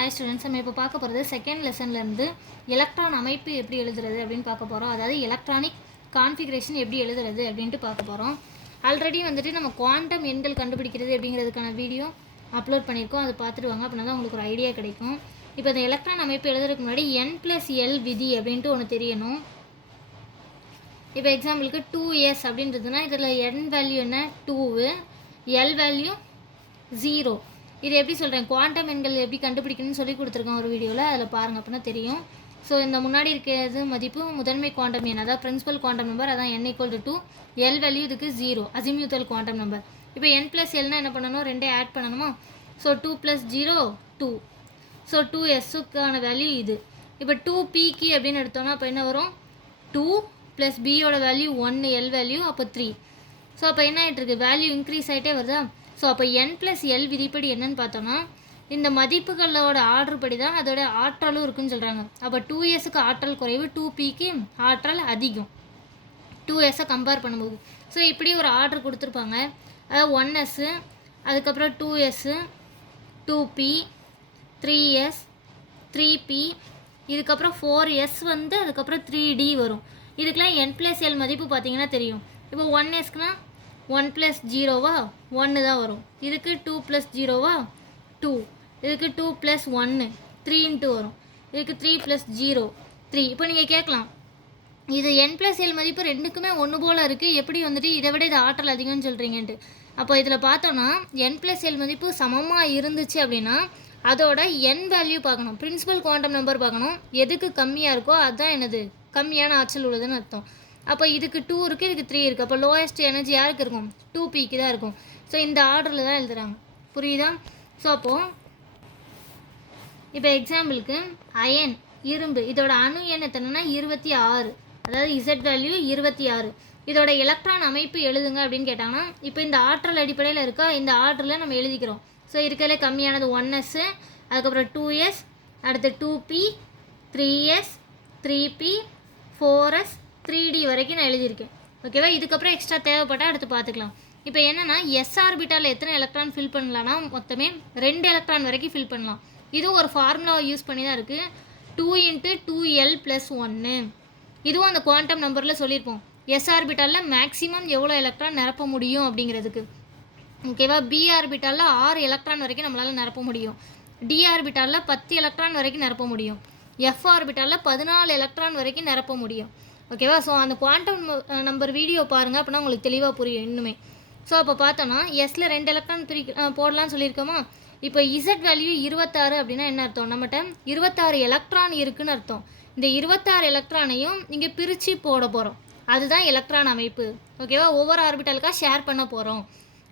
Hi students, நம்ம இப்போ பார்க்க போகிறது செகண்ட் லெசன்லேருந்து எலக்ட்ரான் அமைப்பு எப்படி எழுதுறது அப்படின்னு பார்க்க போகிறோம். அதாவது எலக்ட்ரானிக் கான்ஃபிகரேஷன் எப்படி எழுதுறது அப்படின்ட்டு பார்க்க போகிறோம். ஆல்ரெடி வந்துட்டு நம்ம குவாண்டம் எண்கள் கண்டுபிடிக்கிறது அப்படிங்கிறதுக்கான வீடியோ அப்லோட் பண்ணியிருக்கோம். அதை பார்த்துட்டு வாங்க, அப்படின்னா தான் உங்களுக்கு ஒரு ஐடியா கிடைக்கும். இப்போ இந்த எலக்ட்ரான் அமைப்பு எழுதுறதுக்கு முன்னாடி N+L விதி அப்படின்ட்டு ஒன்று தெரியணும். இப்போ எக்ஸாம்பிளுக்கு 2s அப்படின்றதுனா இதில் n வேல்யூ என்ன 2, L வேல்யூ 0. இது எப்படி சொல்கிறேன், குவாண்டம் எண்கள் எப்படி கண்டுபிடிக்கணும்னு சொல்லி கொடுத்துருக்கோம் ஒரு வீடியோவில், அதில் பாருங்கள் அப்படின்னா தெரியும். ஸோ இந்த முன்னாடி இருக்கிறது மதிப்பு முதன்மை குவாண்டம் எண், அதாவது பிரின்சிபல் குவாண்டம் நம்பர், அதான் n = 2, L வேல்யூ இதுக்கு 0, அசிமியூத்தல் குவாண்டம் நம்பர். இப்போ N+Lனா என்ன பண்ணணும், ரெண்டே ஆட் பண்ணணுமா. ஸோ 2 + 0 2. ஸோ 2sக்கான வேல்யூ இது. இப்போ 2pக்கு அப்படின்னு எடுத்தோம்னா அப்போ என்ன வரும், 2 + bயோட வேல்யூ 1, L வேல்யூ அப்போ 3. ஸோ அப்போ என்ன ஆகிட்டு இருக்கு, வேல்யூ இன்க்ரீஸ் ஆகிட்டே வருதா. ஸோ அப்போ N+L விதிப்படி என்னன்னு பார்த்தோம்னா, இந்த மதிப்புகளோட ஆர்டர் படி தான் அதோட ஆற்றலும் இருக்குன்னு சொல்கிறாங்க. அப்போ 2sக்கு ஆற்றல் குறைவு, 2pக்கு ஆற்றல் அதிகம் 2sஐ கம்பேர் பண்ணும்போது. ஸோ இப்படி ஒரு ஆர்டர் கொடுத்துருப்பாங்க. அதாவது 1s, அதுக்கப்புறம் 2s, 2p, 3s, 3p, இதுக்கப்புறம் 4s வந்து அதுக்கப்புறம் 3d வரும். இதுக்கெலாம் N+L மதிப்பு பார்த்தீங்கன்னா தெரியும். இப்போ 1sக்குனா 1 + 0வா 1 தான் வரும். இதுக்கு 2 + 0வா 2. இதுக்கு 2 + 1 3 வரும். இதுக்கு 3 + 0 3. இப்போ நீங்கள் கேட்கலாம், இது N+L மதிப்பு ரெண்டுக்குமே ஒன்று போல் இருக்குது, எப்படி வந்துட்டு இதை விட இது ஆற்றல் அதிகம்னு சொல்கிறீங்கன்ட்டு. அப்போ இதில் பார்த்தோன்னா N+L மதிப்பு சமமாக இருந்துச்சு அப்படின்னா அதோட n வேல்யூ பார்க்கணும், பிரின்சிபல் குவாண்டம் நம்பர் பார்க்கணும். எதுக்கு கம்மியாக இருக்கோ அதுதான் என்னது கம்மியான ஆற்றல் உள்ளதுன்னு அர்த்தம். அப்போ இதுக்கு 2 இருக்குது, இதுக்கு 3 இருக்குது. அப்போ லோயஸ்ட் எனர்ஜி யாருக்கு இருக்கும், 2pக்கு தான் இருக்கும். ஸோ இந்த ஆர்டரில் தான் எழுதுகிறாங்க, புரியுதா. ஸோ அப்போது இப்போ எக்ஸாம்பிளுக்கு அயன் இரும்பு, இதோட அணு எண் எத்தனைனா 26, அதாவது Z வேல்யூ 26. இதோட எலக்ட்ரான் அமைப்பு எழுதுங்க அப்படின்னு கேட்டாங்கன்னா இப்போ இந்த ஆற்றல் அடிப்படையில் இருக்கா, இந்த ஆர்டரில் நம்ம எழுதிக்கிறோம். ஸோ இருக்கிறதுல கம்மியானது 1s, அதுக்கப்புறம் 2s, அடுத்து 2p, 3s, 3p, 4s, 3d வரைக்கும் நான் எழுதியிருக்கேன். ஓகேவா. இதுக்கப்புறம் எக்ஸ்ட்ரா தேவைப்பட்டால் அடுத்து பார்த்துக்கலாம். இப்போ என்னென்னா s ஆர்பிட்டால் எத்தனை எலக்ட்ரான் ஃபில் பண்ணலான்னா மொத்தமே 2 எலக்ட்ரான் வரைக்கும் ஃபில் பண்ணலாம். இதுவும் ஒரு ஃபார்முலாவை யூஸ் பண்ணி தான் இருக்குது, 2 × 2l + 1. இதுவும் அந்த குவாண்டம் நம்பரில் சொல்லியிருப்போம், s ஆர்பிட்டாலில் மேக்ஸிமம் எவ்வளோ எலக்ட்ரான் நிரப்ப முடியும் அப்படிங்கிறதுக்கு. ஓகேவா. b ஆர்பிட்டாலில் 6 எலக்ட்ரான் வரைக்கும் நம்மளால் நிரப்ப முடியும். d ஆர்பிட்டாலில் 10 எலக்ட்ரான் வரைக்கும் நிரப்ப முடியும். f ஆர்பிட்டாலில் 14 எலக்ட்ரான் வரைக்கும் நிரப்ப முடியும். ஓகேவா. ஸோ அந்த குவாண்டம் நம்பர் வீடியோ பாருங்கள், அப்படின்னா உங்களுக்கு தெளிவாக புரியும் இன்னுமே. ஸோ அப்போ பார்த்தோன்னா எஸ்ல 2 எலக்ட்ரான் போடலான்னு சொல்லியிருக்கோமா. இப்போ Z வேல்யூ 26 அப்படின்னா என்ன அர்த்தம், நம்மகிட்ட 26 எலக்ட்ரான் இருக்குன்னு அர்த்தம். இந்த 26 எலக்ட்ரானையும் இங்கே பிரித்து போட போகிறோம், அதுதான் எலக்ட்ரான் அமைப்பு. ஓகேவா. ஒவ்வொரு ஆர்பிட்டாலுக்காக ஷேர் பண்ண போகிறோம்.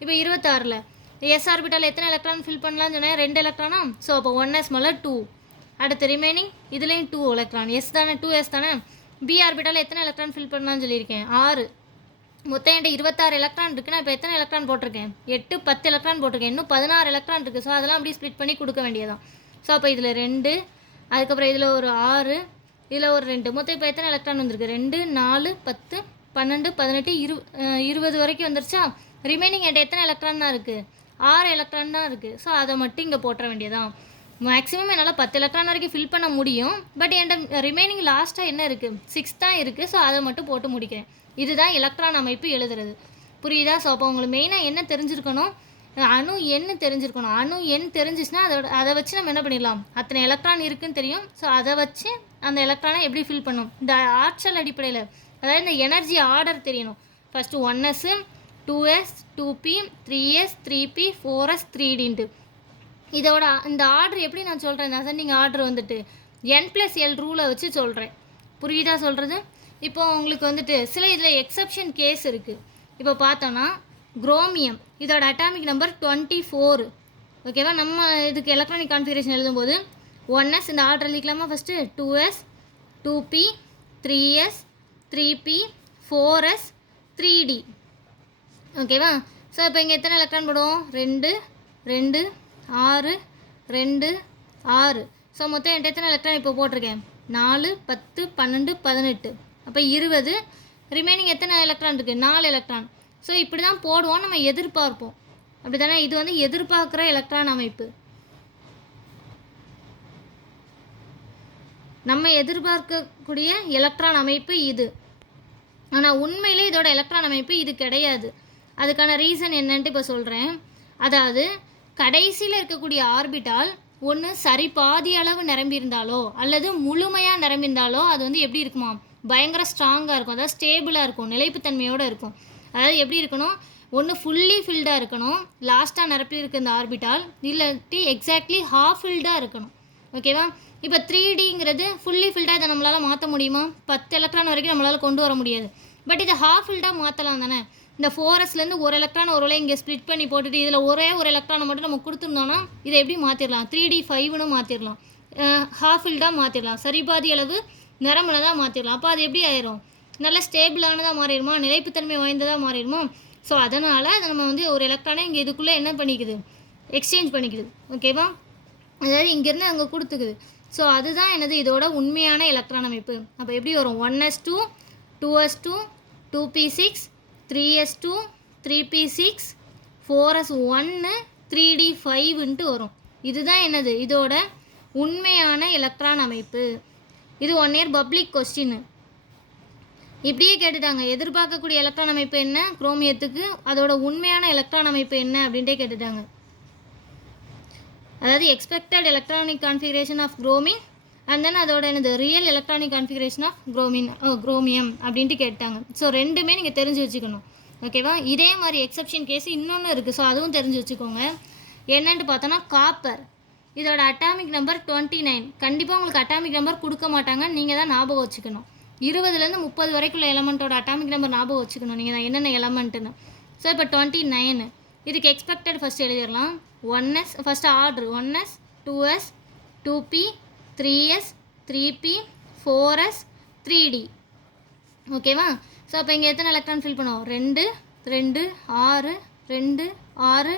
இப்போ 26ல் எஸ் ஆர்பிட்டால் எத்தனை எலக்ட்ரான் ஃபில் பண்ணலான்னு சொன்னேன், 2 எலக்ட்ரானா. ஸோ அப்போ 1s மேலே 2, அடுத்து ரிமைனிங் இதுலேயும் 2 எலக்ட்ரான், எஸ் தானே 2s தானே. பி ஆர்பிட்டால் எத்தனை எலக்ட்ரான் ஃபில் பண்ணலான்னு சொல்லியிருக்கேன், 6. மொத்தம் என்கிட்ட 26 எலக்ட்ரான் இருக்குன்னா இப்போ எத்தனை எலக்ட்ரான் போட்டிருக்கேன், 8 10 எலக்ட்ரான் போட்டிருக்கேன், இன்னும் 16 எலக்ட்ரான் இருக்குது. ஸோ அதெல்லாம் அப்படியே ஸ்ப்ளிட் பண்ணி கொடுக்க வேண்டியதான். ஸோ அப்போ இதில் 2, அதுக்கப்புறம் இதில் ஒரு 6, இதில் ஒரு 2, மொத்தம் இப்போ எத்தனை எலக்ட்ரான் வந்திருக்கு, 2 4 10 12 18 20 வரைக்கும் வந்துருச்சா. ரிமைனிங் என்கிட்ட எத்தனை எலக்ட்ரான் தான் இருக்குது, 6 எலக்ட்ரான் தான் இருக்குது. ஸோ அதை மட்டும் இங்கே போட்டுற வேண்டியதான். மேக்ஸிமம் என்னால் 10 எலக்ட்ரான் வரைக்கும் ஃபில் பண்ண முடியும், பட் என்கிட்ட ரிமைனிங் லாஸ்ட்டாக என்ன இருக்குது, 6 தான் இருக்குது. ஸோ அதை மட்டும் போட்டு முடிக்கிறேன். இதுதான் எலக்ட்ரான் அமைப்பு எழுதுறது, புரியுதா. ஸோ அப்போ உங்களுக்கு மெயினாக என்ன தெரிஞ்சிருக்கணும், அணு எண் தெரிஞ்சிருக்கணும். அணு எண் தெரிஞ்சிச்சுன்னா அதை வச்சு நம்ம என்ன பண்ணிடலாம், அத்தனை எலக்ட்ரான் இருக்குன்னு தெரியும். ஸோ அதை வச்சு அந்த எலக்ட்ரானை எப்படி ஃபில் பண்ணும், இந்த ஆற்றல் அடிப்படையில், அதாவது இந்த எனர்ஜி ஆர்டர் தெரியணும். First 1s, 2s, 2p, 3s, 3p, 4s, 3d. இதோட இந்த ஆர்டர் எப்படி நான் சொல்கிறேன், இந்த அசெண்டிங் ஆர்டர் வந்துட்டு N+L ரூலை வச்சு சொல்கிறேன், புரியுதா சொல்கிறது. இப்போ உங்களுக்கு வந்துட்டு சில இதில் எக்ஸப்ஷன் கேஸ் இருக்குது. இப்போ பார்த்தோன்னா குரோமியம், இதோட அட்டாமிக் நம்பர் 24. ஓகேவா. நம்ம இதுக்கு எலக்ட்ரானிக் கான்ஃபிகரேஷன் எழுதும்போது 1s இந்த order எழுதிக்கலாமா, first 2s, 2p, 3s, 3p, 4s, 3d. ஓகேவா. ஸோ இப்போ இங்கே எத்தனை எலக்ட்ரான் போடுவோம், 2 2 6 2 6. ஸோ மொத்தம் என்கிட்ட எத்தனை எலக்ட்ரான் இப்போ போட்டிருக்கேன், 4 10 12 18, அப்போ 20. ரிமைனிங் எத்தனை எலக்ட்ரான் இருக்குது, 4 எலக்ட்ரான். ஸோ இப்படி தான் போடுவோம், நம்ம எதிர்பார்ப்போம், அப்படி தானே. இது வந்து எதிர்பார்க்குற எலக்ட்ரான் அமைப்பு. நம்ம எதிர்பார்க்கக்கூடிய எலக்ட்ரான் அமைப்பு இது. ஆனால் உண்மையிலே இதோட எலக்ட்ரான் அமைப்பு இது கிடையாது. அதுக்கான ரீசன் என்னன்ட்டு இப்போ சொல்கிறேன். அதாவது கடைசியில் இருக்கக்கூடிய ஆர்பிட்டால் ஒன்று சரி பாதி அளவு நிரம்பியிருந்தாலோ அல்லது முழுமையாக நிரம்பியிருந்தாலோ அது வந்து எப்படி இருக்குமா, பயங்கர ஸ்ட்ராங்காக இருக்கும், அதாவது ஸ்டேபிளாக இருக்கும், நிலைப்புத்தன்மையோடு இருக்கும். அதாவது எப்படி இருக்கணும், ஒன்று ஃபுல்லி ஃபில்டாக இருக்கணும், லாஸ்ட்டாக நிரப்பி இருக்க இந்த ஆர்பிட்டால், இல்லாட்டி எக்ஸாக்ட்லி ஹாஃப் ஃபில்டாக இருக்கணும். ஓகேவா? இப்போ 3Dங்கிறது ஃபுல்லி ஃபில்டாக இதை நம்மளால் மாற்ற முடியுமா? 10 எலக்ட்ரான் வரைக்கும் நம்மளால் கொண்டு வர முடியாது. பட் இதை ஹாஃப் ஃபில்டாக மாற்றலாம் தானே. இந்த 4sலேருந்து ஒரு எலக்ட்ரான் ஒரு இங்கே ஸ்ப்ளிட் பண்ணி போட்டுட்டு இதில் ஒரே ஒரு எலக்ட்ரானை மட்டும் நம்ம கொடுத்துருந்தோன்னா இதை எப்படி மாற்றிடலாம், 3D5ன்னு மாற்றிடலாம், ஹாஃப் ஃபில்டாக மாற்றிடலாம், சரிபாதி அளவு நிரம்பினதாக மாற்றிடலாம். அப்போ அது எப்படி ஆயிரும், நல்லா ஸ்டேபிளானதாக மாறிடுமா, நிலைப்புத்தன்மை வாய்ந்ததாக மாறிடுமா? ஸோ அதனால் அதை நம்ம வந்து ஒரு எலக்ட்ரானை இங்கே இதுக்குள்ளே என்ன பண்ணிக்குது, எக்ஸ்சேஞ்ச் பண்ணிக்குது. ஓகேவா? அதாவது இங்கேருந்து அங்கே கொடுத்துக்குது. ஸோ அதுதான் எனது இதோட உண்மையான எலக்ட்ரான் அமைப்பு. அப்போ எப்படி வரும், 1s2 2s2 2p6 3s2 3p6 4s1 3d5ன்ட்டு வரும். இதுதான் என்னது இதோட உண்மையான எலக்ட்ரான் அமைப்பு. இது 1 இயர் பப்ளிக் கொஸ்டின். இப்படியே கேட்டுட்டாங்க, எதிர்பார்க்கக்கூடிய எலக்ட்ரான் அமைப்பு என்ன குரோமியத்துக்கு, அதோட உண்மையான எலக்ட்ரான் அமைப்பு என்ன அப்படின்ட்டே கேட்டுட்டாங்க. அதாவது எக்ஸ்பெக்டட் எலக்ட்ரானிக் கான்ஃபிகரேஷன் ஆஃப் குரோமின் அண்ட் தென் அதோட என்னது real electronic configuration of chromium அப்படின்ட்டு கேட்டாங்க. ஸோ ரெண்டுமே நீங்கள் தெரிஞ்சு வச்சுக்கணும். ஓகேவா? இதே மாதிரி எக்ஸப்ஷன் கேஸ் இன்னொன்று இருக்குது. ஸோ அதுவும் தெரிஞ்சு வச்சுக்கோங்க. என்னென்ட்டு பார்த்தோன்னா காப்பர், இதோட அட்டாமிக் நம்பர் 29. கண்டிப்பாக உங்களுக்கு அட்டாமிக் நம்பர் கொடுக்க மாட்டாங்க, நீங்கள் தான் ஞாபகம் வச்சுக்கணும். 20லேருந்து 30 வரைக்குள்ள எலமெண்ட்டோட அட்டாமிக் நம்பர் ஞாபகம் வச்சுக்கணும் நீங்கள் தான் என்னென்ன எலமெண்ட்டுன்னு. ஸோ இப்போ 29 இதுக்கு எக்ஸ்பெக்டட் ஃபஸ்ட் எழுதிடலாம். 1s first order 1s 2s 2p 3s 3p 4s 3d. ஓகேவா? ஸோ அப்போ இங்கே எத்தனை எலக்ட்ரான் ஃபில் பண்ணுவோம், 2 2 6 2 6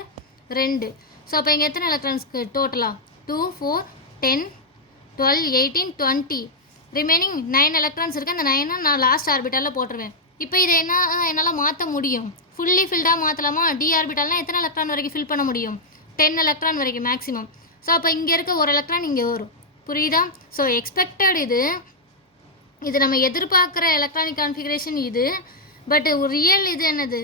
2. ஸோ அப்போ இங்கே எத்தனை எலக்ட்ரான்ஸ்க்கு டோட்டலாக 2 4 10 12 18 20 ரிமைனிங் 9 எலக்ட்ரான்ஸ் இருக்குது. அந்த 9 நான் லாஸ்ட் ஆர்பிட்டாலில் போட்டுருவேன். இப்போ இதை என்னால் மாற்ற முடியும், ஃபுல்லி ஃபில்டாக மாற்றலாமா? டி ஆர்பிட்டால்னால் எத்தனை எலக்ட்ரான் வரைக்கும் ஃபில் பண்ண முடியும், 10 எலக்ட்ரான் வரைக்கும் மேக்ஸிமம். ஸோ அப்போ இங்கே இருக்க ஒரு எலக்ட்ரான் இங்கே வரும். புரியுதா? ஸோ எக்ஸ்பெக்டட் இது நம்ம எதிர்பார்க்குற எலக்ட்ரானிக் கான்ஃபிகரேஷன் இது. பட் ரியல் இது என்னது,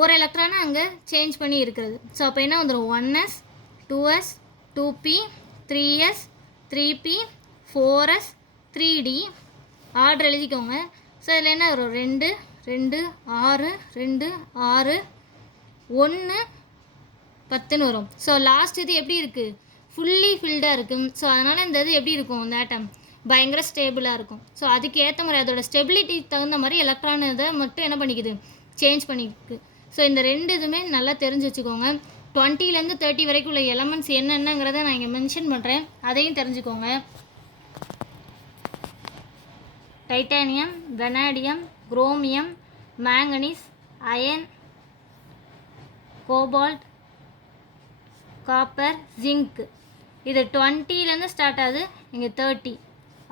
ஒரு எலக்ட்ரானை அங்கே சேஞ்ச் பண்ணி இருக்கிறது. ஸோ அப்போ என்ன வந்துடும், 1s 2s 2p 3s 3p 4s 3d. Order எழுதிக்கோங்க. ஸோ இதில் என்ன வரும், 2 2 6 2 6 1 10ன்னு வரும். ஸோ லாஸ்ட் இது எப்படி இருக்குது, ஃபுல்லி ஃபில்டாக இருக்குது. ஸோ அதனால் இந்த இது எப்படி இருக்கும், இந்த ஆட்டம் பயங்கர ஸ்டேபிளாக இருக்கும். ஸோ அதுக்கு ஏற்ற மாதிரி அதோட ஸ்டெபிலிட்டி தகுந்த மாதிரி எலக்ட்ரான் இதை மட்டும் என்ன பண்ணிக்குது, சேஞ்ச் பண்ணிக்குது. ஸோ இந்த ரெண்டு இதுவுமே நல்லா தெரிஞ்சு வச்சுக்கோங்க. 20லேருந்து 30 வரைக்கும் உள்ள எலமெண்ட்ஸ் என்னென்னங்கிறத நான் இங்கே மென்ஷன் பண்ணுறேன், அதையும் தெரிஞ்சுக்கோங்க. Titanium, vanadium, chromium, manganese, iron, cobalt, copper, zinc. இது 20லேருந்து ஸ்டார்ட் ஆகுது, இங்கே 30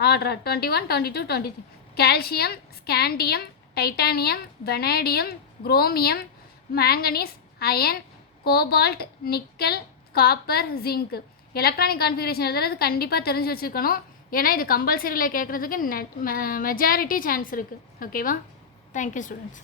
ஆர்டரா 21 22 23. Calcium, scandium, titanium, vanadium, chromium, manganese, iron, cobalt, nickel, copper, zinc. Electronic configuration எழுதுறது கண்டிப்பாக தெரிஞ்சு வச்சுக்கணும். ஏன்னா இது கம்பல்சரியில் கேட்குறதுக்கு மெஜாரிட்டி சான்ஸ் இருக்குது. ஓகேவா? Thank you students.